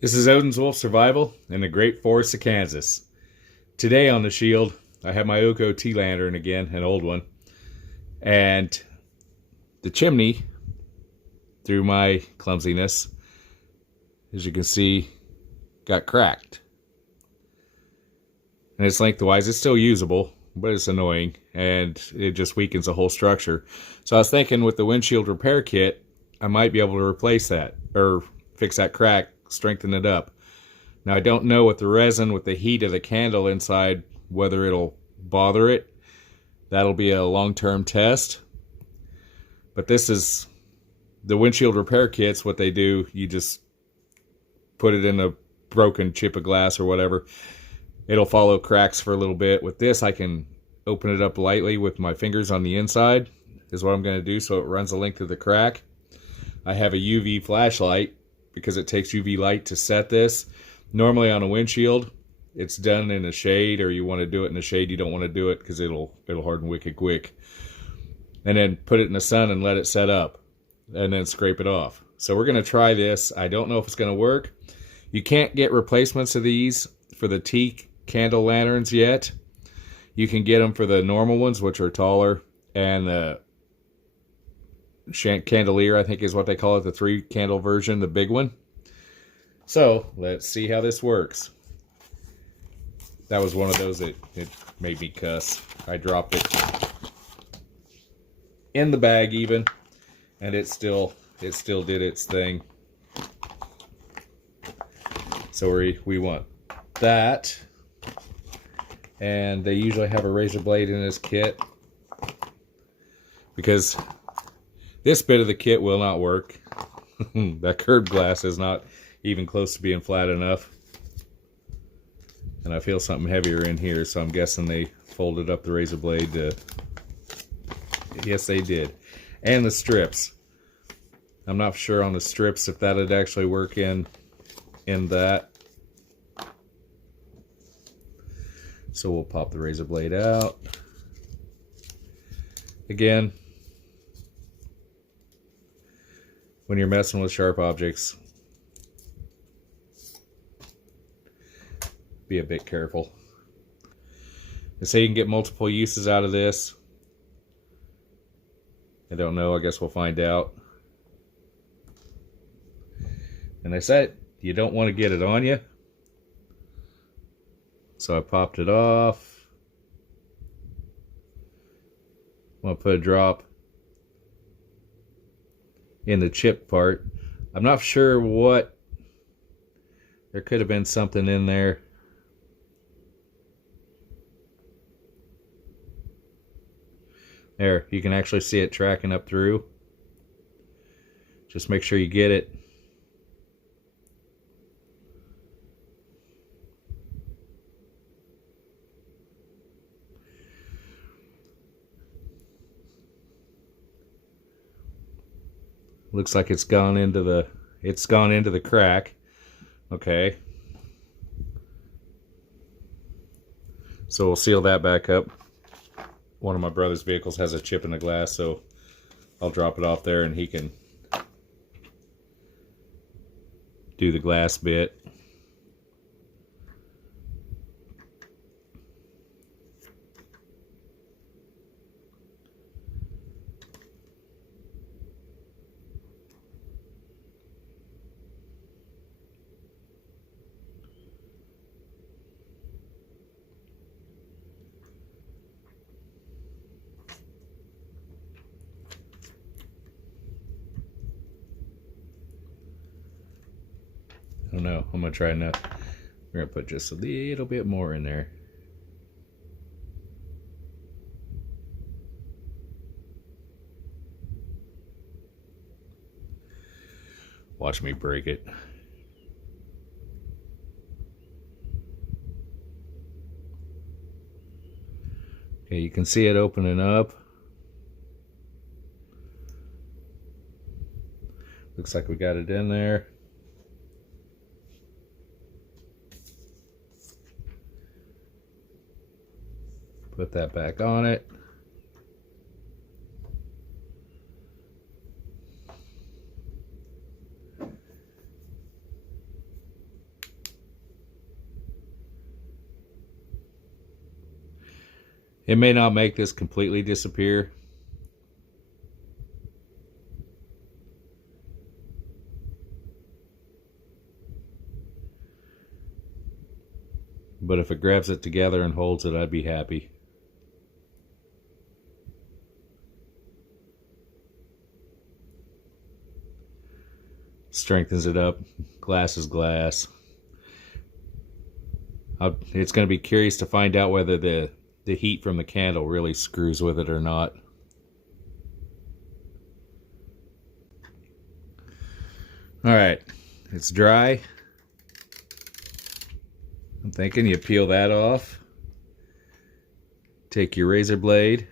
This is Odin's Wolf Survival in the Great Forests of Kansas. Today on the shield, I have my Oko tea lantern again, an old one. And the chimney, through my clumsiness, as you can see, got cracked. And it's lengthwise, it's still usable, but it's annoying, and it just weakens the whole structure. So I was thinking with the windshield repair kit, I might be able to replace that, or fix that crack, strengthen it up. Now I don't know with the resin, with the heat of the candle inside, whether it'll bother it. That'll be a long-term test. But this is the windshield repair kits. What they do, you just put it in a broken chip of glass or whatever. It'll follow cracks for a little bit. With this, I can open it up lightly with my fingers on the inside, is what I'm going to do, so it runs the length of the crack. I have a UV flashlight because it takes UV light to set this. Normally on a windshield, it's done in a shade, or you want to do it in a shade, you don't want to do it because it'll harden wicked quick. And then put it in the sun and let it set up, and then scrape it off. So we're going to try this. I don't know if it's going to work. You can't get replacements of these for the teak candle lanterns yet. You can get them for the normal ones, which are taller, and the chandelier, I think is what they call it, the 3 candle version, the big one. So let's see how this works. That was one of those that it made me cuss. I dropped it in the bag even, and it still did its thing. So we want that. And they usually have a razor blade in this kit, because this bit of the kit will not work. That curved glass is not even close to being flat enough. And I feel something heavier in here, so I'm guessing they folded up the razor blade to... Yes, they did. And the strips. I'm not sure on the strips if that would actually work in that. So we'll pop the razor blade out. Again, when you're messing with sharp objects, be a bit careful. They say you can get multiple uses out of this. I don't know, I guess we'll find out. And they said you don't want to get it on you. So I popped it off. I'm going to put a drop in the chip part. I'm not sure what. There could have been something in there. There, you can actually see it tracking up through. Just make sure you get it. Looks like it's gone into the crack. Okay. So we'll seal that back up. One of my brother's vehicles has a chip in the glass, so I'll drop it off there and he can do the glass bit. I don't know. I'm going to try enough. We're going to put just a little bit more in there. Watch me break it. Okay, you can see it opening up. Looks like we got it in there. Put that back on it. It may not make this completely disappear, but if it grabs it together and holds it, I'd be happy. Strengthens it up. Glass is glass. It's going to be curious to find out whether the heat from the candle really screws with it or not. Alright, it's dry. I'm thinking you peel that off. Take your razor blade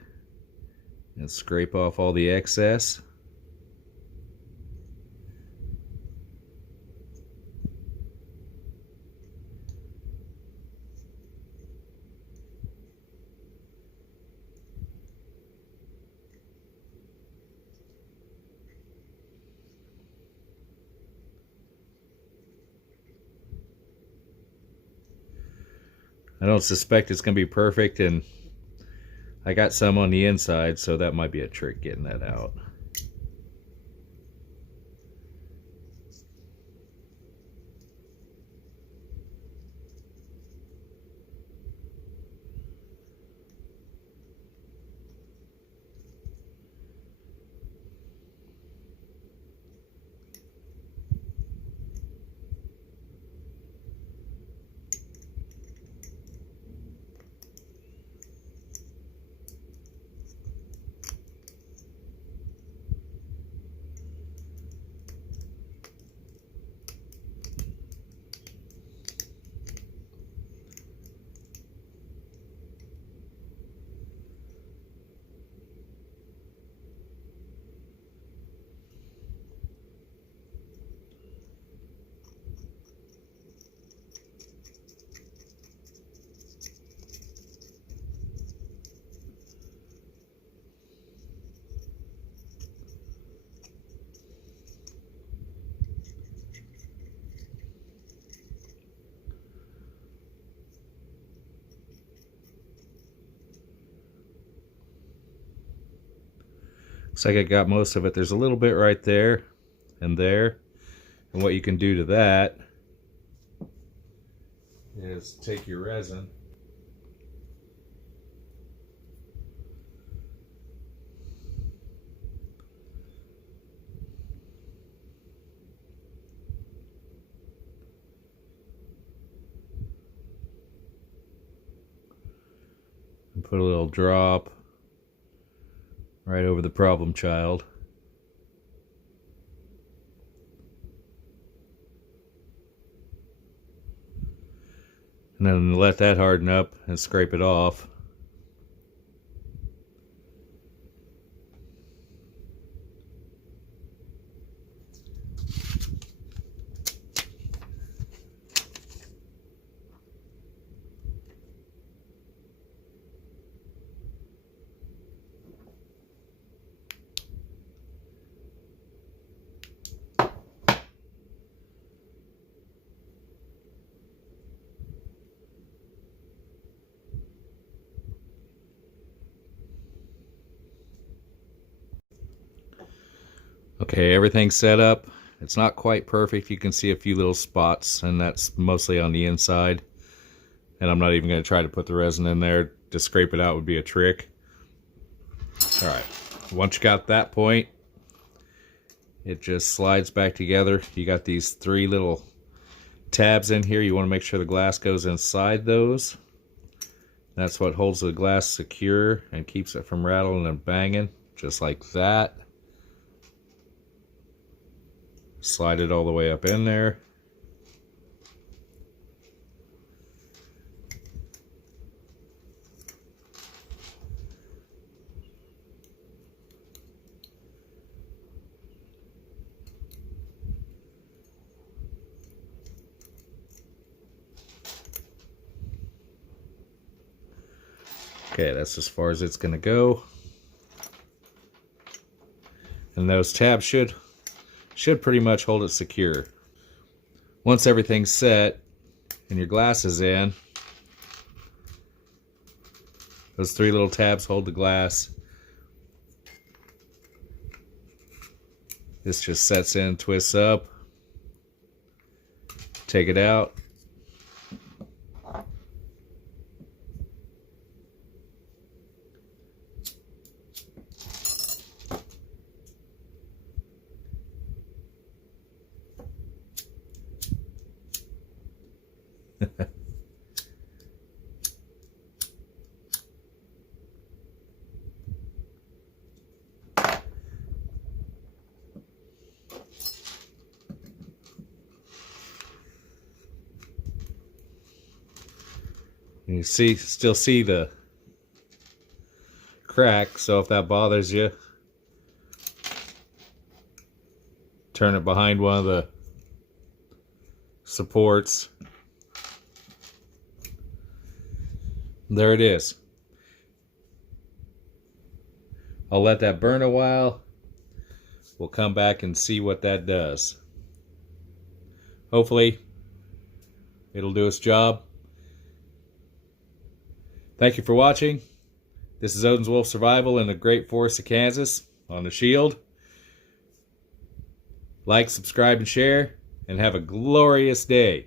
and scrape off all the excess. I don't suspect it's going to be perfect, and I got some on the inside, so that might be a trick getting that out. Looks like I got most of it. There's a little bit right there and there. And what you can do to that is take your resin and put a little drop right over the problem child. And then let that harden up and scrape it off. Okay, everything's set up. It's not quite perfect. You can see a few little spots, and that's mostly on the inside. And I'm not even going to try to put the resin in there. To scrape it out would be a trick. Alright, once you got that point, it just slides back together. You got these three little tabs in here. You want to make sure the glass goes inside those. That's what holds the glass secure and keeps it from rattling and banging, just like that. Slide it all the way up in there. Okay, that's as far as it's going to go. And those tabs should pretty much hold it secure. Once everything's set and your glass is in, Those 3 little tabs hold the glass. This just sets in, twists up. Take it out. You still see the crack, so if that bothers you, turn it behind one of the supports. There it is. I'll let that burn a while. We'll come back and see what that does. Hopefully, it'll do its job. Thank you for watching. This is Odin's Wolf Survival in the Great Forest of Kansas on the Shield. Like, subscribe, and share, and have a glorious day.